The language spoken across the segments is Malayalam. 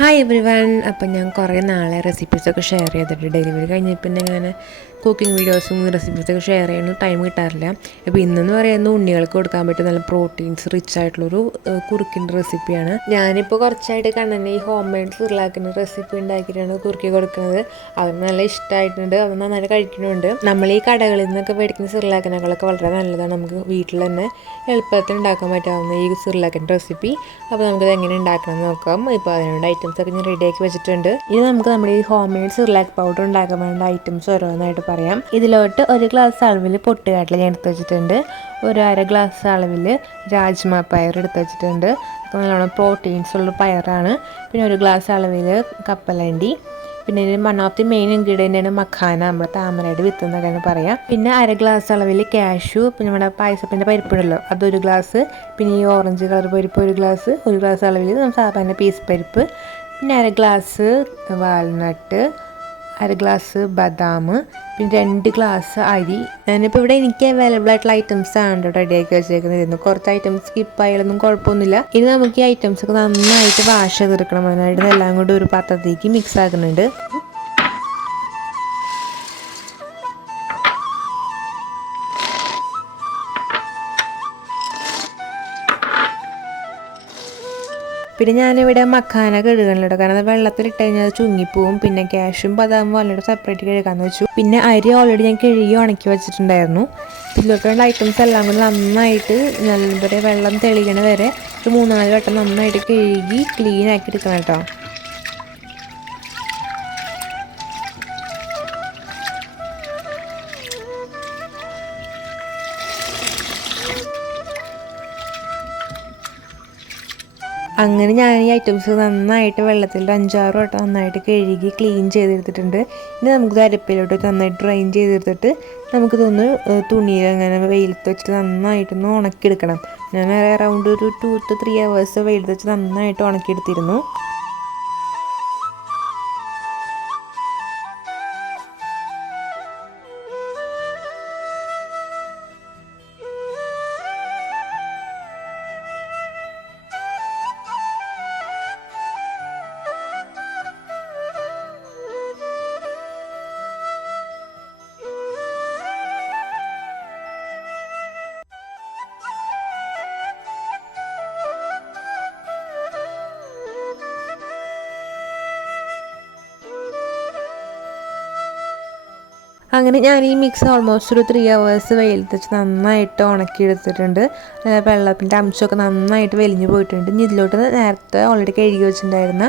Hi every one. അപ്പം ഞാൻ കുറേ നാളെ റെസിപ്പീസൊക്കെ ഷെയർ ചെയ്തിട്ട് ഡെലിവറി കഴിഞ്ഞപ്പോൾ പിന്നെ ഇങ്ങനെ കുക്കിംഗ് വീഡിയോസും റെസിപ്പീസൊക്കെ ഷെയർ ചെയ്യാൻ ടൈം കിട്ടാറില്ല. അപ്പോൾ ഇന്നെന്ന് പറയുന്നത് ഉണ്ണികൾക്ക് കൊടുക്കാൻ പറ്റിയ നല്ല പ്രോട്ടീൻസ് റിച്ച് ആയിട്ടുള്ളൊരു കുറുക്കിൻ്റെ റെസിപ്പിയാണ്. ഞാനിപ്പോൾ കുറച്ചായിട്ട് കണ്ണനെ ഈ ഹോം മെയ്ഡ് സിർലാക്കിൻ്റെ റെസിപ്പി ഉണ്ടാക്കിയിട്ടാണ് കുറുക്കി കൊടുക്കുന്നത്. അത് നല്ല ഇഷ്ടമായിട്ടുണ്ട്, അത് നന്നായിട്ട് കഴിക്കുന്നുണ്ട്. നമ്മൾ ഈ കടകളിൽ നിന്നൊക്കെ മേടിക്കുന്ന സിർലാക്കിനേക്കാളൊക്കെ വളരെ നല്ലതാണ്. നമുക്ക് വീട്ടിൽ തന്നെ എളുപ്പത്തിൽ ഉണ്ടാക്കാൻ പറ്റാവുന്ന ഈ സിർലാക്കിൻ്റെ റെസിപ്പി. അപ്പോൾ നമുക്കത് എങ്ങനെ ഉണ്ടാക്കണം എന്ന് നോക്കാം. ഇപ്പോൾ അതിനുള്ള ഐറ്റംസൊക്കെ ഞാൻ റെഡിയാക്കി വെച്ചിട്ടുണ്ട്. ഇനി നമുക്ക് നമ്മുടെ ഈ ഹോം മെയ്ഡ് സിർലാക്ക് പൗഡർ ഉണ്ടാക്കാൻ വേണ്ട ഐറ്റംസ് ഓരോന്നായിട്ട് പറയാം. ഇതിലോട്ട് 1 ഗ്ലാസ് അളവിൽ പൊട്ടുകടല ഞാൻ എടുത്ത് വെച്ചിട്ടുണ്ട്. 1/2 ഗ്ലാസ് അളവിൽ രാജ്മ പയർ എടുത്ത് വെച്ചിട്ടുണ്ട്. നല്ലോണം പ്രോട്ടീൻസ് ഉള്ള പയറാണ്. പിന്നെ 1 ഗ്ലാസ് അളവിൽ കപ്പലണ്ടി. പിന്നെ വൺ ഓഫ് ദി മെയിൻ ഇൻഗ്രീഡിയൻ്റാണ് മഖാന, നമ്മുടെ താമരയുടെ വിത്ത് എന്നൊക്കെയാണ് പറയാം. പിന്നെ 1/2 ഗ്ലാസ് അളവിൽ കാഷ്യൂ, പിന്നെ നമ്മുടെ പായസത്തിൻ്റെ പരിപ്പുണ്ടല്ലോ അത് 1 ഗ്ലാസ്. പിന്നെ ഈ ഓറഞ്ച് കളർ പരിപ്പ് 1 ഗ്ലാസ്. 1 ഗ്ലാസ് അളവിൽ നമ്മൾ സാധാരണ പീസ് പരിപ്പ്. പിന്നെ 1/2 ഗ്ലാസ് വാൽനട്ട്, 1/2 ഗ്ലാസ് ബദാം, പിന്നെ 2 ഗ്ലാസ് അരി. ഞാനിപ്പോൾ ഇവിടെ എനിക്ക് അവൈലബിൾ ആയിട്ടുള്ള ഐറ്റംസ് ആണ് റെഡിയാക്കി വെച്ചേക്കുന്നത്. കുറച്ച് ഐറ്റംസ് സ്കിപ്പ് ആയാലൊന്നും കുഴപ്പമൊന്നുമില്ല. ഇനി നമുക്ക് ഈ ഐറ്റംസ് ഒക്കെ നന്നായിട്ട് വാഷ് ചെയ്തെടുക്കണം. അതിനായിട്ട് ഇതെല്ലാം കൂടി ഒരു പാത്രത്തേക്ക് മിക്സ് ആക്കുന്നുണ്ട്. പിന്നെ ഞാനിവിടെ മഖാന കഴുകണില്ല, കാരണം അത് വെള്ളത്തിലിട്ട് കഴിഞ്ഞാൽ അത് ചുങ്ങിപ്പോവും. പിന്നെ കാഷ്യും ബദാമും വളരെ സെപ്പറേറ്റ് കഴുകാമെന്ന് വെച്ചു. പിന്നെ അരി ഓൾറെഡി ഞാൻ കഴുകി ഉണക്കി വെച്ചിട്ടുണ്ടായിരുന്നു. ഇതിലോട്ടുള്ള ഐറ്റംസ് എല്ലാം കൂടി നന്നായിട്ട് നല്ല വെള്ളം തെളിയണ വരെ ഒരു 3-4 വട്ടം നന്നായിട്ട് കഴുകി ക്ലീൻ ആക്കി എടുക്കണം കേട്ടോ. അങ്ങനെ ഞാൻ ഈ ഐറ്റംസ് നന്നായിട്ട് വെള്ളത്തിൽ 5-6 വട്ടം നന്നായിട്ട് കഴുകി ക്ലീൻ ചെയ്തെടുത്തിട്ടുണ്ട്. ഇനി നമുക്കിത് അരപ്പിലോട്ട് നന്നായിട്ട് ഡ്രൈൻ ചെയ്തെടുത്തിട്ട് നമുക്കിതൊന്ന് തുണിയിൽ അങ്ങനെ വെയിലത്ത് വെച്ചിട്ട് നന്നായിട്ടൊന്ന് ഉണക്കിയെടുക്കണം. ഞാൻ അറൗണ്ട് ഒരു 2 to 3 hours വെയിലത്ത് വെച്ച് നന്നായിട്ട് ഉണക്കിയെടുത്തിരുന്നു. അങ്ങനെ ഞാൻ ഈ മിക്സ് ഓൾമോസ്റ്റ് ഒരു 3 hours വെയിലത്ത് വെച്ച് നന്നായിട്ട് ഉണക്കിയെടുത്തിട്ടുണ്ട്. വെള്ളത്തിൻ്റെ അംശമൊക്കെ നന്നായിട്ട് വലിഞ്ഞു പോയിട്ടുണ്ട്. ഇനി ഇതിലോട്ട് നേരത്തെ ഓൾറെഡി കഴുകി വെച്ചിട്ടുണ്ടായിരുന്ന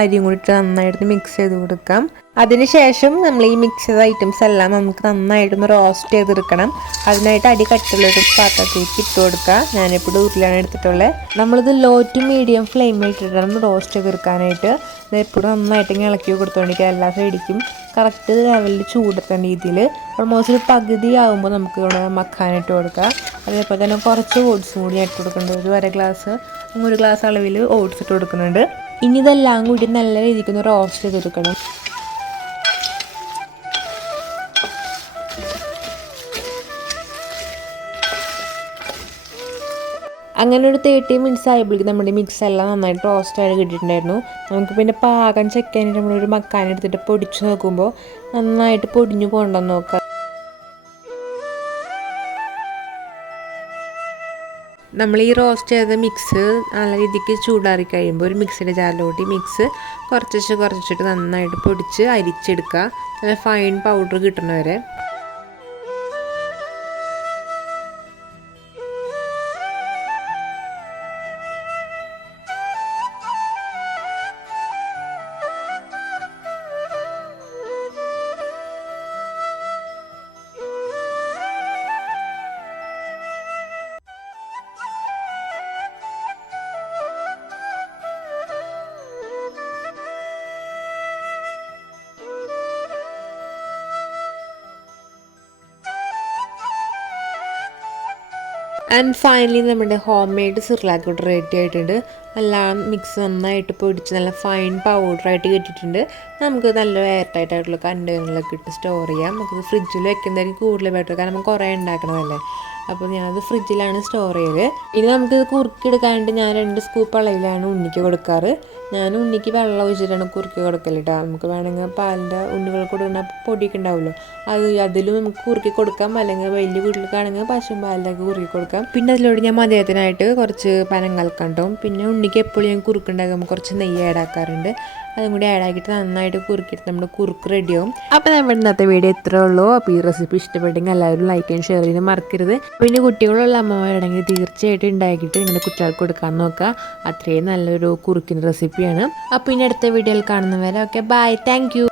അരിയും കൂടി ഇട്ട് നന്നായിട്ട് മിക്സ് ചെയ്ത് കൊടുക്കാം. അതിനുശേഷം നമ്മൾ ഈ മിക്സ് ചെയ്ത ഐറ്റംസ് എല്ലാം നമുക്ക് നന്നായിട്ടൊന്ന് റോസ്റ്റ് ചെയ്തെടുക്കണം. അതിനായിട്ട് അടി കട്ടിലൊരു പാത്രത്തേക്ക് ഇട്ട് കൊടുക്കുക. ഞാനിപ്പോൾ ഉരുളിയാണ് എടുത്തിട്ടുള്ളത്. നമ്മളിത് ലോ ടു മീഡിയം ഫ്ലെയിമിൽ ഇട്ടിട്ടാണ് റോസ്റ്റ് ചെയ്തെടുക്കാനായിട്ട്. എപ്പോഴും നന്നായിട്ട് ഇളക്കി കൊടുത്തോണ്ടിരിക്കുക. എല്ലാ സൈഡിക്കും കറക്റ്റ് ലെവലിൽ ചൂടെത്തേണ്ട രീതിയിൽ. ഓൾമോസ്റ്റ് ഒരു പകുതി ആകുമ്പോൾ നമുക്ക് ഇവിടെ മഖാന ഇട്ട് കൊടുക്കുക. അതേപോലെ തന്നെ കുറച്ച് ഓട്സും കൂടി ഇട്ട് കൊടുക്കുന്നുണ്ട്. ഒരു 1 ഗ്ലാസ് അളവിൽ ഓട്സ് ഇട്ട് കൊടുക്കുന്നുണ്ട്. ഇനി ഇതെല്ലാം കൂടി നല്ല രീതിക്കൊന്ന് റോസ്റ്റ് ചെയ്തെടുക്കണം. അങ്ങനെ ഒരു 30 minutes ആയപ്പോഴേക്കും നമ്മുടെ മിക്സ് എല്ലാം നന്നായിട്ട് റോസ്റ്റായിട്ട് കിട്ടിയിട്ടുണ്ടായിരുന്നു. നമുക്ക് പിന്നെ പാകം ചെക്ക് ചെയ്യാനായിട്ട് നമ്മളൊരു മഖാന എടുത്തിട്ട് പൊടിച്ച് നോക്കുമ്പോൾ നന്നായിട്ട് പൊടിഞ്ഞു പോകണ്ടെന്ന് നോക്കാം. നമ്മൾ ഈ റോസ്റ്റ് ചെയ്ത മിക്സ് നല്ല രീതിക്ക് ചൂടാറി കഴിയുമ്പോൾ ഒരു മിക്സിയുടെ ജാറിലോട്ട് മിക്സ് കുറച്ചിട്ട് നന്നായിട്ട് പൊടിച്ച് അരിച്ചെടുക്കുക. നല്ല ഫൈൻ പൗഡർ കിട്ടുന്നവരെ. ആൻഡ് ഫൈനലി നമ്മുടെ ഹോം മെയ്ഡ് സിർലാക്ക് ഇവിടെ റെഡി ആയിട്ടുണ്ട്. എല്ലാം മിക്സ് നന്നായിട്ട് പൊടിച്ച് നല്ല ഫൈൻ പൗഡറായിട്ട് കിട്ടിയിട്ടുണ്ട്. നമുക്ക് നല്ല എയർ ടൈറ്റ് ആയിട്ടുള്ള കണ്ടെയ്നറിലൊക്കെ ഇട്ട് സ്റ്റോർ ചെയ്യാം. നമുക്ക് ഫ്രിഡ്ജിൽ വെക്കുന്നതായിരിക്കും കൂടുതൽ ബെറ്റർ, കാരണം നമുക്ക് കുറേ ഉണ്ടാക്കണതല്ലേ. അപ്പോൾ ഞാനത് ഫ്രിഡ്ജിലാണ് സ്റ്റോർ ചെയ്ത്. ഇനി നമുക്കിത് കുറുക്കിയെടുക്കാനായിട്ട് ഞാൻ 2 സ്കൂപ്പ് അളവിലാണ് ഉണ്ണിക്ക് കൊടുക്കാറ്. ഞാൻ ഉണ്ണിക്ക് വെള്ളം ഒഴിച്ചിട്ടാണ് കുറുക്കി കൊടുക്കൽ കേട്ടോ. നമുക്ക് വേണമെങ്കിൽ പാലിൻ്റെ ഉണ്ണികൾ കൊടുക്കുന്ന പൊടിയൊക്കെ ഉണ്ടാവുമല്ലോ, അതിലും നമുക്ക് കുറുക്കി കൊടുക്കാം. അല്ലെങ്കിൽ വലിയ വീട്ടിലേക്കാണെങ്കിൽ പശുവും പാലിലൊക്കെ കുറുക്കി കൊടുക്കാം. പിന്നെ അതിലൂടെ ഞാൻ മധുരത്തിനായിട്ട് കുറച്ച് പനം കൽക്കണ്ടവും പിന്നെ ഉണ്ണിക്ക് എപ്പോഴും ഞാൻ കുറുക്കുണ്ടാക്കുമ്പോൾ കുറച്ച് നെയ്യ് ആഡാക്കാറുണ്ട്. അതും കൂടി ആഡാക്കിയിട്ട് നന്നായിട്ട് കുറുക്കിയിട്ട് നമ്മുടെ കുറുക്ക് റെഡിയാവും. അപ്പോൾ നമ്മുടെ ഇന്നത്തെ വീഡിയോ ഇത്രേ ഉള്ളൂ. അപ്പോൾ ഈ റെസിപ്പി ഇഷ്ടപ്പെട്ടെങ്കിൽ എല്ലാവരും ലൈക്ക് ചെയ്യാൻ ഷെയർ ചെയ്യാൻ മറക്കരുത്. പിന്നെ കുട്ടികളുള്ള അമ്മമാരുണ്ടെങ്കിൽ തീർച്ചയായിട്ടും ഉണ്ടാക്കിയിട്ട് നിങ്ങളുടെ കുട്ടികൾക്ക് കൊടുക്കാൻ നോക്കുക. അത്രയും നല്ലൊരു കുറുക്കിൻ്റെ റെസിപ്പിയാണ്. അപ്പോൾ ഇനി അടുത്ത വീഡിയോയിൽ കാണുന്നവരെ ഓക്കെ ബൈ, താങ്ക് യു.